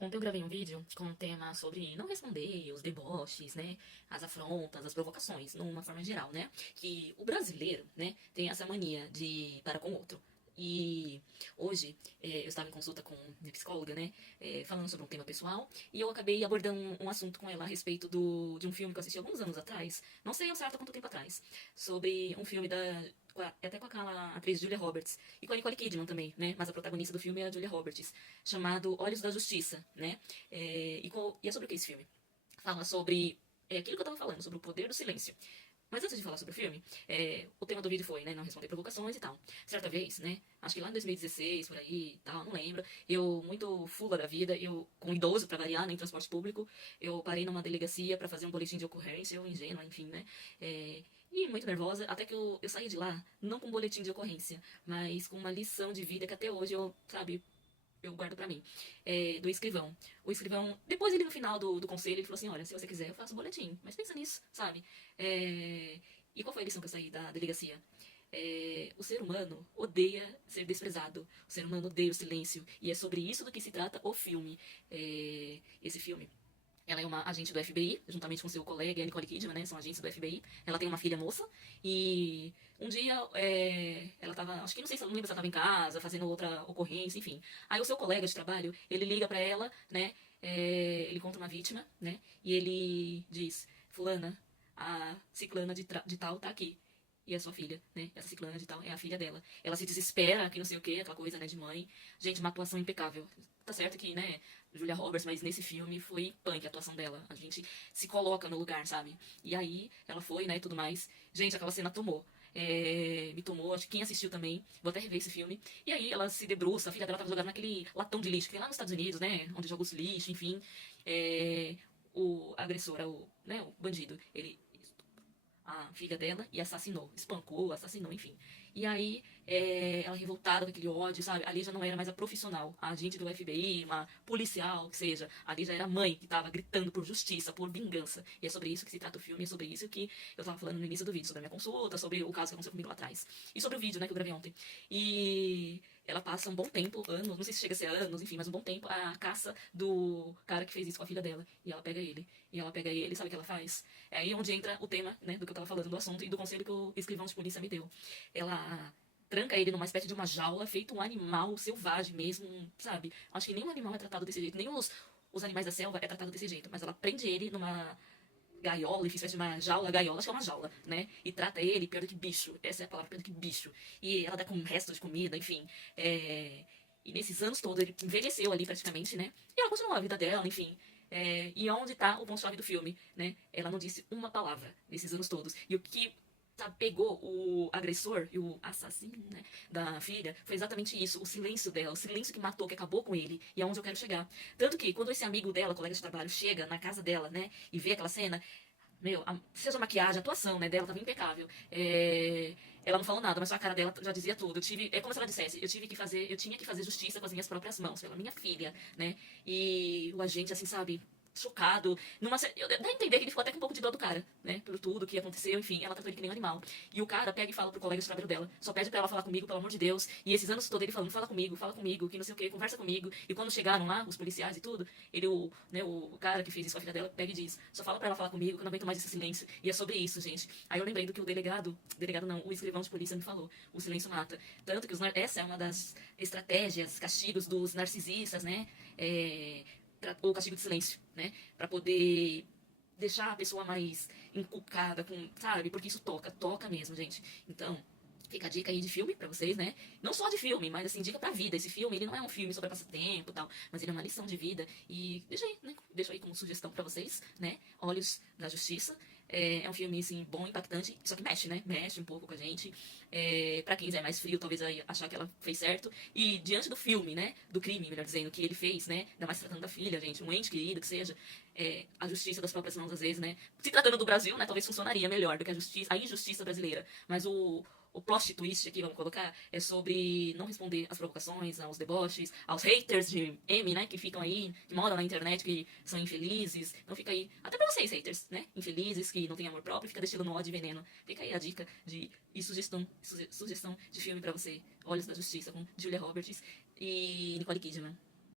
Ontem eu gravei um vídeo com um tema sobre não responder os deboches, né, as afrontas, as provocações, numa forma geral, né, que o brasileiro, né, tem essa mania de para com o outro. E hoje eu estava em consulta com minha psicóloga, né, falando sobre um tema pessoal, e eu acabei abordando um assunto com ela a respeito de um filme que eu assisti alguns anos atrás, não sei ao certo há quanto tempo atrás, sobre um filme até com aquela atriz Julia Roberts, e com a Nicole Kidman também, né, mas a protagonista do filme é a Julia Roberts, chamado Olhos da Justiça, né? E é sobre o que esse filme? Fala sobre aquilo que eu tava falando, sobre o poder do silêncio. Mas antes de falar sobre o filme, o tema do vídeo foi, né, não responder provocações e tal. Certa vez, né, acho que lá em 2016, por aí e tal, não lembro, eu, muito fula da vida, eu, com idoso pra variar, né, em transporte público, eu parei numa delegacia pra fazer um boletim de ocorrência, eu ingênua, enfim, né, e muito nervosa, até que eu saí de lá, não com um boletim de ocorrência, mas com uma lição de vida que até hoje eu, sabe, eu guardo pra mim, do escrivão. O escrivão, depois ele no final do conselho, ele falou assim, olha, se você quiser eu faço o boletim, mas pensa nisso, sabe? E qual foi a lição que eu saí da delegacia? O ser humano odeia ser desprezado, o ser humano odeia o silêncio, e é sobre isso do que se trata o filme. Esse filme, ela é uma agente do FBI, juntamente com seu colega, a Nicole Kidman, né? São agentes do FBI. Ela tem uma filha moça. E um dia ela tava, acho que não sei se não lembro se ela tava em casa, fazendo outra ocorrência, enfim. Aí o seu colega de trabalho, ele liga pra ela, né? Ele conta uma vítima, né? E ele diz: Fulana, a ciclana de tal tá aqui. E é sua filha, né? Essa ciclana de tal é a filha dela. Ela se desespera, que não sei o que, aquela coisa, né, de mãe. Gente, uma atuação impecável. Tá certo que, né, Julia Roberts, mas nesse filme foi punk a atuação dela. A gente se coloca no lugar, sabe? E aí ela foi, né, e tudo mais. Gente, aquela cena tomou. Me tomou, acho que quem assistiu também, vou até rever esse filme. E aí ela se debruça, a filha dela tava jogada naquele latão de lixo, que tem lá nos Estados Unidos, né, onde joga os lixos, enfim. O agressor, né, o bandido, ele a filha dela e assassinou, espancou, assassinou, enfim. E aí, ela revoltada com aquele ódio, sabe? Ali já não era mais a profissional, a agente do FBI, uma policial, que seja. Ali já era a mãe que estava gritando por justiça, por vingança. E é sobre isso que se trata o filme, é sobre isso que eu estava falando no início do vídeo, sobre a minha consulta, sobre o caso que aconteceu comigo lá atrás. E sobre o vídeo, né, que eu gravei ontem. E ela passa um bom tempo, anos, não sei se chega a ser anos, enfim, mas um bom tempo, a caça do cara que fez isso com a filha dela. E ela pega ele. E ela pega ele, sabe o que ela faz? É aí onde entra o tema, né, do que eu tava falando, do assunto e do conselho que o escrivão de polícia me deu. Ela tranca ele numa espécie de uma jaula, feito um animal selvagem mesmo, sabe? Acho que nenhum animal é tratado desse jeito, nem os animais da selva é tratado desse jeito, mas ela prende ele numa gaiola, enfim, espécie de uma jaula, gaiola, acho que é uma jaula, né? E trata ele pior do que bicho, essa é a palavra, pior do que bicho. E ela dá com um resto de comida, enfim. E nesses anos todos, ele envelheceu ali praticamente, né? E ela continuou a vida dela, enfim. E onde tá o ponto-chave do filme, né? Ela não disse uma palavra nesses anos todos. E o que, sabe, pegou o agressor e o assassino, né, da filha foi exatamente isso, o silêncio dela, o silêncio que matou, que acabou com ele, e é onde eu quero chegar. Tanto que quando esse amigo dela, colega de trabalho, chega na casa dela, né, e vê aquela cena, meu, seja a maquiagem, a atuação, né, dela tava impecável. Ela não falou nada, mas só a cara dela já dizia tudo. É como se ela dissesse, eu tinha que fazer justiça com as minhas próprias mãos, pela minha filha, né? E o agente, assim, sabe, chocado. Dá a entender que ele ficou até com um pouco de dó do cara, né? Por tudo que aconteceu, enfim, ela tratou ele que nem um animal. E o cara pega e fala pro colega de trabalho dela, só pede pra ela falar comigo, pelo amor de Deus. E esses anos todos ele falando, fala comigo, que não sei o que, conversa comigo. E quando chegaram lá, os policiais e tudo, o cara que fez isso com a filha dela, pega e diz, só fala pra ela falar comigo, que eu não aguento mais esse silêncio. E é sobre isso, gente. Aí eu lembrei do que delegado não, o escrivão de polícia me falou, o silêncio mata. Tanto que essa é uma das estratégias, castigos dos narcisistas, né? O castigo de silêncio, né? Pra poder deixar a pessoa mais encucada com, sabe? Porque isso toca mesmo, gente. Então, fica a dica aí de filme pra vocês, né? Não só de filme, mas assim, dica pra vida. Esse filme, ele não é um filme sobre passatempo e tal, mas ele é uma lição de vida. E deixa aí, né? Deixa aí como sugestão pra vocês, né? Olhos da Justiça. É um filme, assim, bom, impactante, só que mexe, né? Mexe um pouco com a gente. Pra quem é mais frio, talvez aí achar que ela fez certo. E diante do filme, né? Do crime, melhor dizendo, que ele fez, né? Ainda mais se tratando da filha, gente, um ente querido que seja. A justiça das próprias mãos, às vezes, né? Se tratando do Brasil, né? Talvez funcionaria melhor do que a injustiça brasileira. Mas o plot twist aqui, vamos colocar, é sobre não responder às provocações, aos deboches, aos haters de M, né, que ficam aí, que moram na internet, que são infelizes. Então fica aí, até pra vocês, haters, né, infelizes, que não têm amor próprio, fica destilando ódio e veneno. Fica aí a dica e sugestão de filme pra você. Olhos da Justiça, com Julia Roberts e Nicole Kidman.